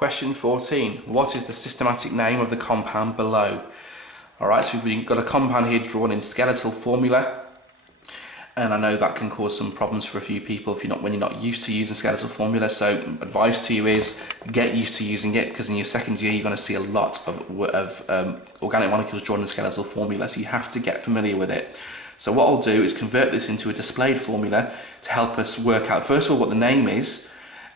Question 14. What is the systematic name of the compound below? Alright, so we've got a compound here drawn in skeletal formula. And I know that can cause some problems for a few people when you're not used to using skeletal formula. So advice to you is get used to using it, because in your second year you're going to see a lot of organic molecules drawn in skeletal formula. So you have to get familiar with it. So what I'll do is convert this into a displayed formula to help us work out first of all what the name is,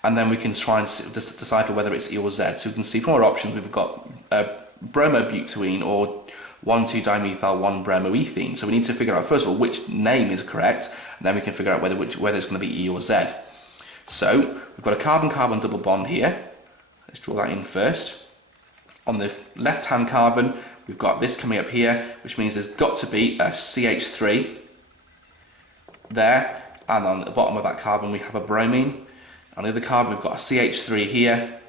and then we can try and decipher whether it's E or Z. So we can see from our options we've got bromobutene or 1,2-dimethyl-1-bromoethene. So we need to figure out first of all which name is correct, and then we can figure out whether it's going to be E or Z. So we've got a carbon-carbon double bond here. Let's draw that in first. On the left-hand carbon, we've got this coming up here, which means there's got to be a CH3 there, and on the bottom of that carbon we have a bromine. On the other carbon we've got a CH3 here,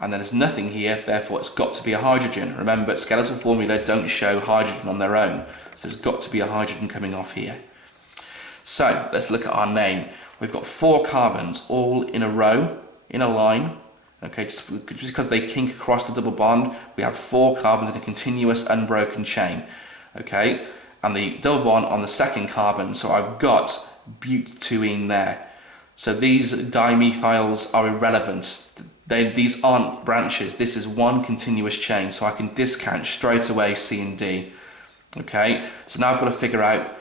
and then there's nothing here, therefore it's got to be a hydrogen. Remember, skeletal formula don't show hydrogen on their own, so there's got to be a hydrogen coming off here. So let's look at our name. We've got 4 carbons all in a row, in a line. Okay, just because they kink across the double bond, we have 4 carbons in a continuous unbroken chain. Okay, and the double bond on the second carbon, so I've got butene there. So these dimethyls are irrelevant. These aren't branches, this is one continuous chain, so I can discount straight away C and D. Okay, so now I've got to figure out,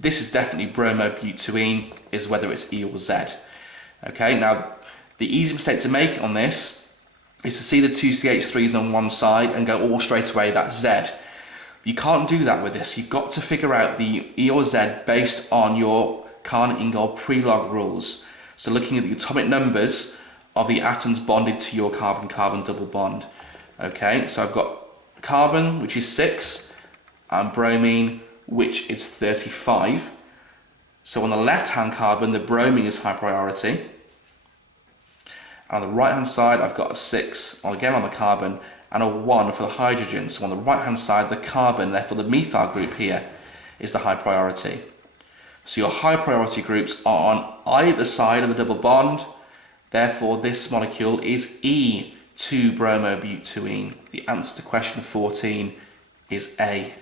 this is definitely bromobutene, is whether it's E or Z. Okay, now the easy mistake to make on this is to see the 2 CH3s on one side and go, oh, straight away that's Z. You can't do that with this. You've got to figure out the E or Z based on your Carnot-Ingold pre-log rules. So looking at the atomic numbers of the atoms bonded to your carbon-carbon double bond. Okay, so I've got carbon, which is 6, and bromine, which is 35. So on the left-hand carbon, the bromine is high priority. On the right-hand side, I've got a 6, again on the carbon, and a 1 for the hydrogen. So on the right-hand side, the carbon, therefore the methyl group here, is the high priority. So your high priority groups are on either side of the double bond. Therefore, this molecule is E2-bromobutene. The answer to question 14 is A.